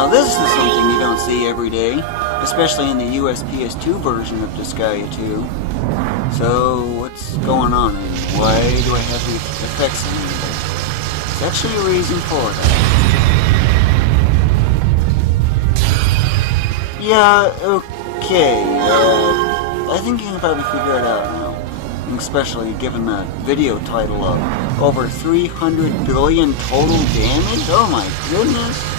Now this is something you don't see every day, especially in the US PS2 version of Disgaea 2. So what's going on and why do I have these effects enabled? There's actually a reason for that. Yeah, okay, I think you can probably figure it out now. Especially given the video title of over 300 billion total damage? Oh my goodness.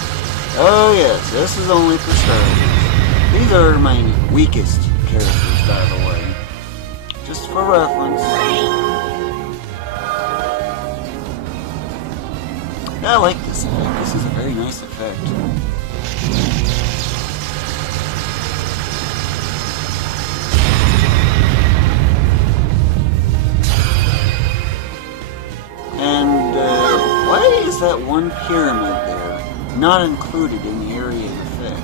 Oh yes, this is only for starters. These are my weakest characters, by the way. Just for reference. I like this effect. This is a very nice effect. And why is that one pyramid there not included in the area of effect?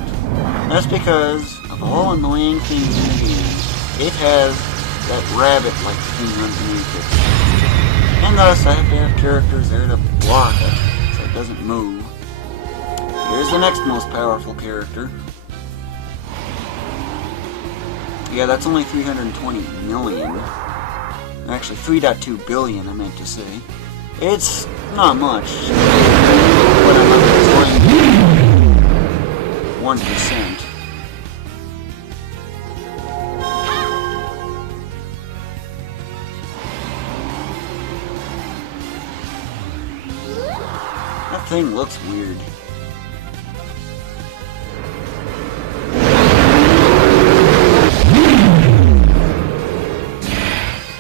That's because of all annoying things in the game, it has that rabbit-like thing underneath it. And thus I have to have characters there to block it so it doesn't move. Here's the next most powerful character. Yeah, that's only 320 million. Actually, 3.2 billion I meant to say. It's not much. What I'm going to 1%. That thing looks weird.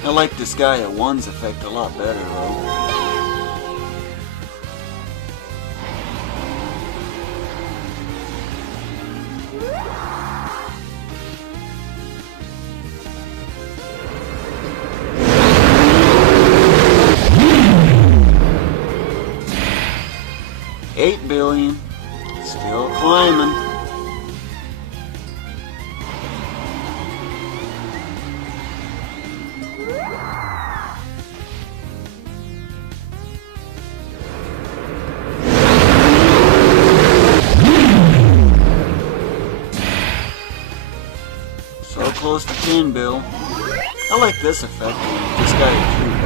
I like Disgaea 1's effect a lot better though. $8 billion, still climbing. So close to 10 bill. I like this effect. This guy is true.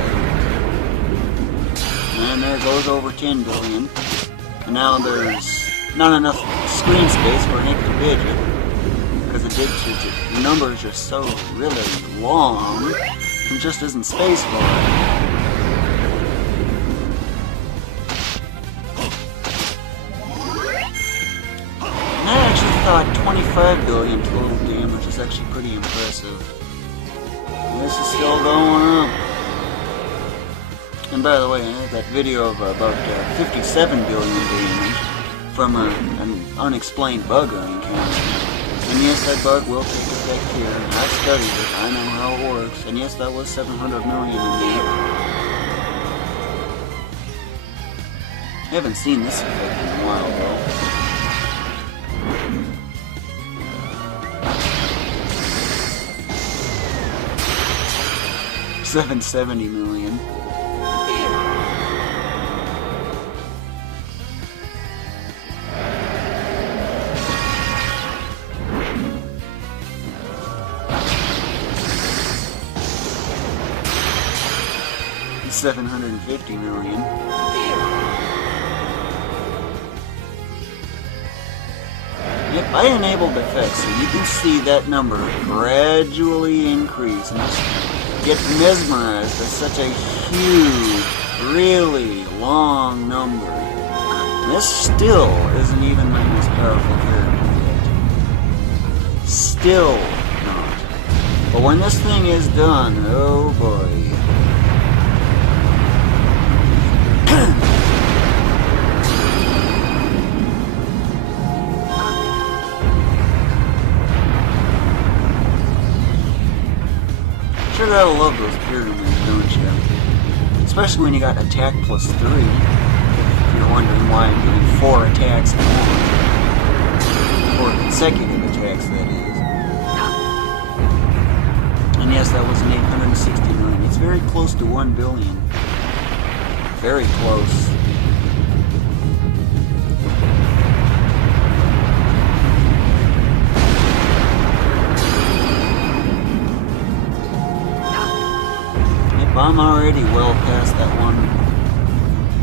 And there goes over 10 billion. And now there's not enough screen space for an extra digit. Because the number is just so really long, there just isn't space for it. And I actually thought 25 billion total damage is actually pretty impressive. This is still going up. And by the way, I had that video of about 57 billion damage from an unexplained bug I encountered. And yes, that bug will take effect here. I studied it, I know how it works. And yes, that was 700 million indeed. I haven't seen this effect in a while though. 770 million. $750 million. Yep, I enabled effects, so you can see that number gradually increase and just get mesmerized by such a huge, really long number. And this still isn't even my most powerful character yet. Still not. But when this thing is done, oh boy. Sure gotta love those pyramids, don't you? Especially when you got attack plus 3. If you're wondering why I'm getting 4 attacks at once. 4 consecutive attacks, that is. And yes, that was an 860 million. It's very close to 1 billion. Very close. I'm already well past that one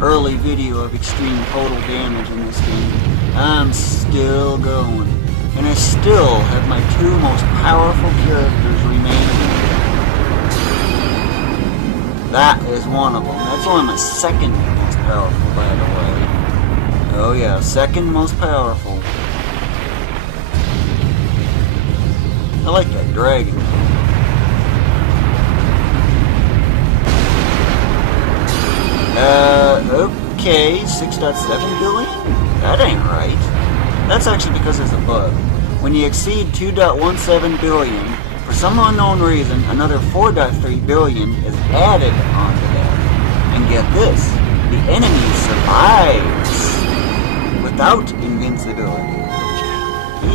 early video of extreme total damage in this game, I'm still going. And I still have my two most powerful characters remaining. That is one of them. That's only my second most powerful, by the way. Oh yeah, second most powerful. I like that dragon. Okay, 6.7 billion? That ain't right. That's actually because there's a bug. When you exceed 2.17 billion, for some unknown reason, another 4.3 billion is added onto that. And get this, the enemy survives without invincibility.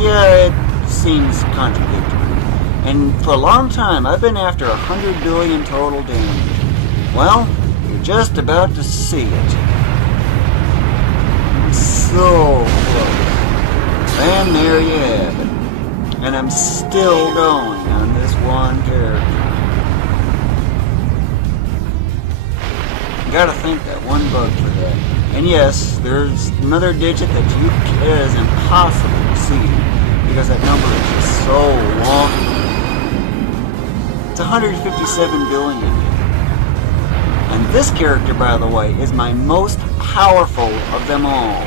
Yeah, it seems contradictory. And for a long time, I've been after 100 billion total damage. Well, you're just about to see it. So close. And there you have it. And I'm still going on this one character. You gotta thank that one bug for that. And yes, there's another digit that is impossible to see because that number is just so long. It's 157 billion. And this character, by the way, is my most powerful of them all.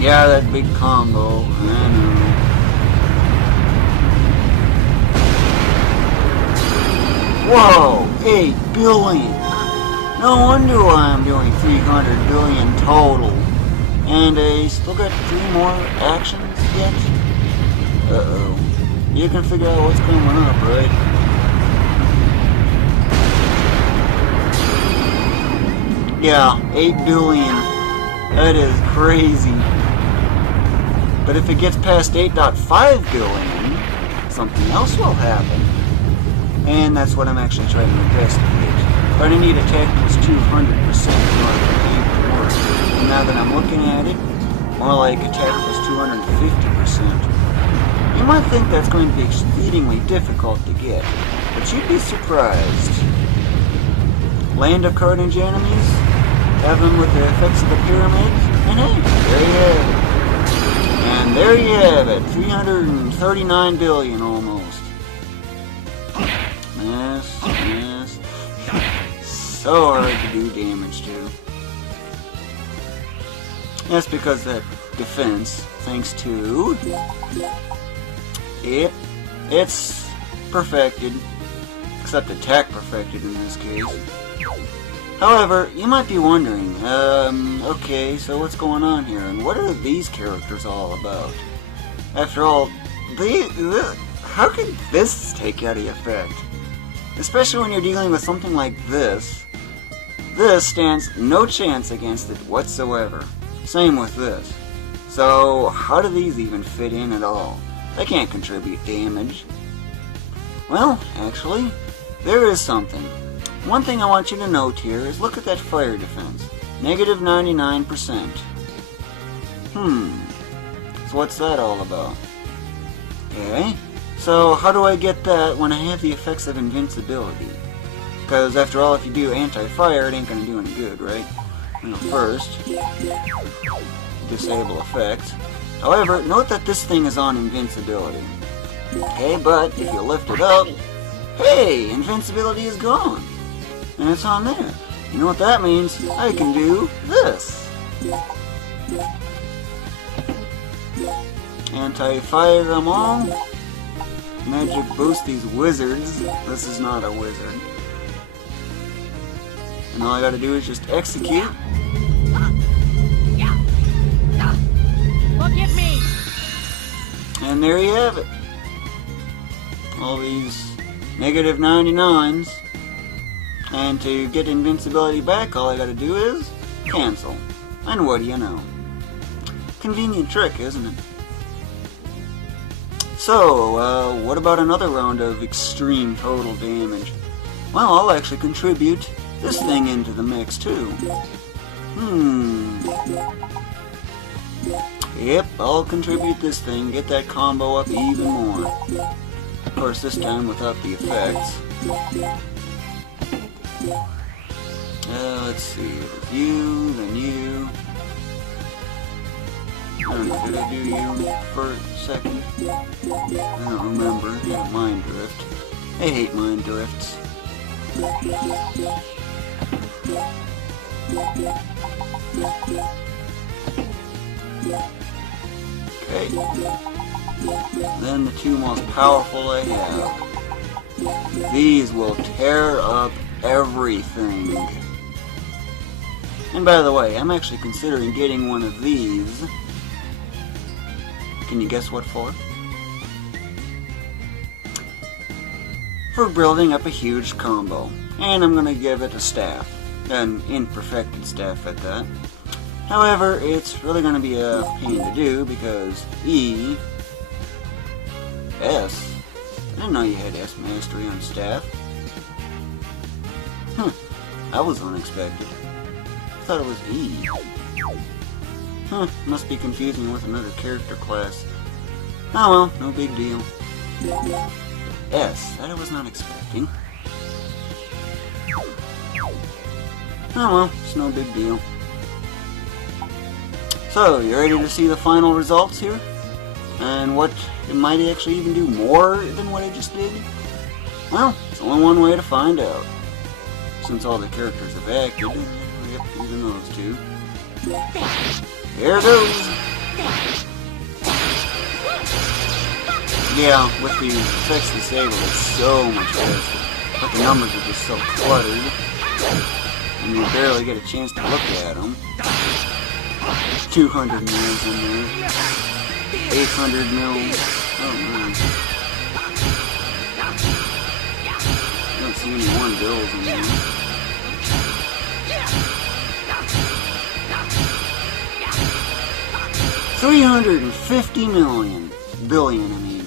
Yeah, that big combo. I know. Whoa! 8 billion! No wonder why I'm doing 300 billion total. And I still got 3 more actions yet? Uh-oh. You can figure out what's coming up, right? Yeah, 8 billion. That is crazy. But if it gets past 8.5 billion, something else will happen. And that's what I'm actually trying to investigate. But I need attack plus 200% in order for the game to work. And now that I'm looking at it, more like attack plus 250%. You might think that's going to be exceedingly difficult to get, but you'd be surprised. Land of Carnage enemies, have them with the effects of the pyramids, and hey, there you have it. And there you have it, 339 billion almost. Yes, yes. So hard to do damage to. That's because that defense, thanks to... It's perfected. Except attack perfected in this case. However, you might be wondering, okay, so what's going on here, and what are these characters all about? After all, how could this take any effect? Especially when you're dealing with something like this. This stands no chance against it whatsoever. Same with this. So, how do these even fit in at all? They can't contribute damage. Well, actually, there is something. One thing I want you to note here is look at that fire defense. Negative 99%. So what's that all about? Okay, so how do I get that when I have the effects of invincibility? Because after all, if you do anti-fire, it ain't gonna do any good, right? You know, first, disable effects. However, note that this thing is on invincibility. Okay, but if you lift it up, hey, invincibility is gone. And it's on there. You know what that means? I can do this. Anti-fire them all. Magic boost these wizards. This is not a wizard. And all I gotta do is just execute. Look at me! And there you have it. All these negative 99s. And to get invincibility back, all I gotta do is cancel. And what do you know? Convenient trick, isn't it? So, what about another round of extreme total damage? Well, I'll actually contribute this thing into the mix, too. Yep, I'll contribute this thing, get that combo up even more. Of course, this time without the effects. Let's see. It was you, then you. I don't know, did I do you for a second? I don't remember. I had a mind drift. I hate mind drifts. Okay. Then the two most powerful I have. These will tear up everything. And by the way, I'm actually considering getting one of these. Can you guess what for? For building up a huge combo. And I'm going to give it a staff. An imperfected staff at that. However, it's really going to be a pain to do because S. I didn't know you had S mastery on staff. That was unexpected. I thought it was E. Must be confusing with another character class. Oh well, no big deal. S, that I was not expecting. Oh well, it's no big deal. So, you ready to see the final results here? And what it might actually even do more than what I just did? Well, it's only one way to find out. Since all the characters have acted, we have to even those two. Here it goes! Yeah, with the effects disabled, it's so much faster. But the numbers are just so cluttered. And you barely get a chance to look at them. 200 mils in there. 800 mils. Oh man. I don't see any 1 bills in there. $350 billion, I mean.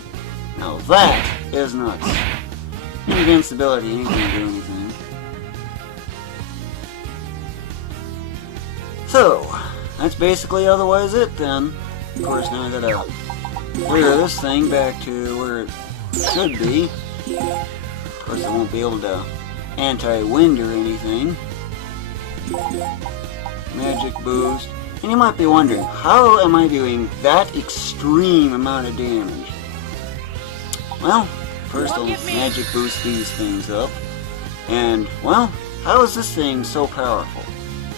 Now that is nuts. Invincibility ain't gonna do anything. So, that's basically otherwise it then. Of course, now I gotta clear this thing back to where it should be. Of course, I won't be able to anti-wind or anything. Magic boost. And you might be wondering, how am I doing that extreme amount of damage? Well, first I'll magic boost these things up. And, well, how is this thing so powerful?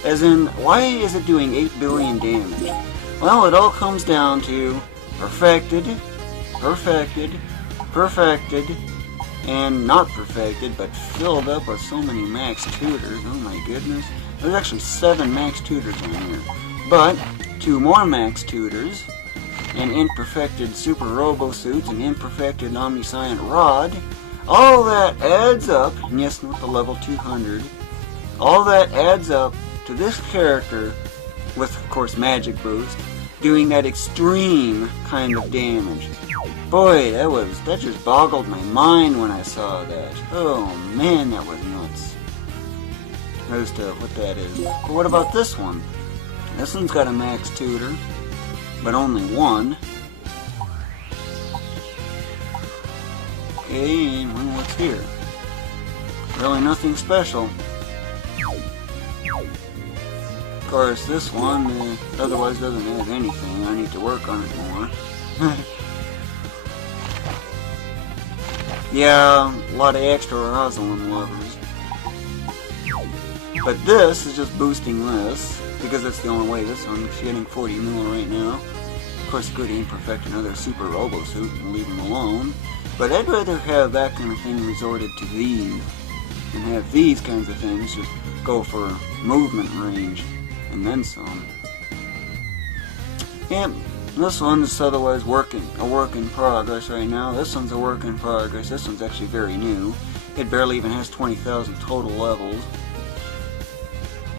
As in, why is it doing 8 billion damage? Well, it all comes down to perfected, perfected, perfected, and not perfected, but filled up with so many max tutors. Oh my goodness. There's actually 7 max tutors in here. But 2 more max tutors, an imperfected super robo suits, an imperfected omniscient rod, all that adds up, and yes, not the level 200, all that adds up to this character with, of course, magic boost, doing that extreme kind of damage. Boy, that just boggled my mind when I saw that. Oh man, that was nuts. As to what that is. But what about this one? This one's got a max tutor, but only 1. Okay, and what's here? Really nothing special. Of course, this one otherwise doesn't have anything. I need to work on it more. Yeah, a lot of extra Rosalind lovers. But this is just boosting this, because that's the only way this one's getting 40 mil right now. Of course, you could imperfect another super robo suit and leave them alone. But I'd rather have that kind of thing resorted to these, and have these kinds of things just go for movement range, and then some. Yeah, this one's otherwise a work in progress right now. This one's a work in progress. This one's actually very new. It barely even has 20,000 total levels.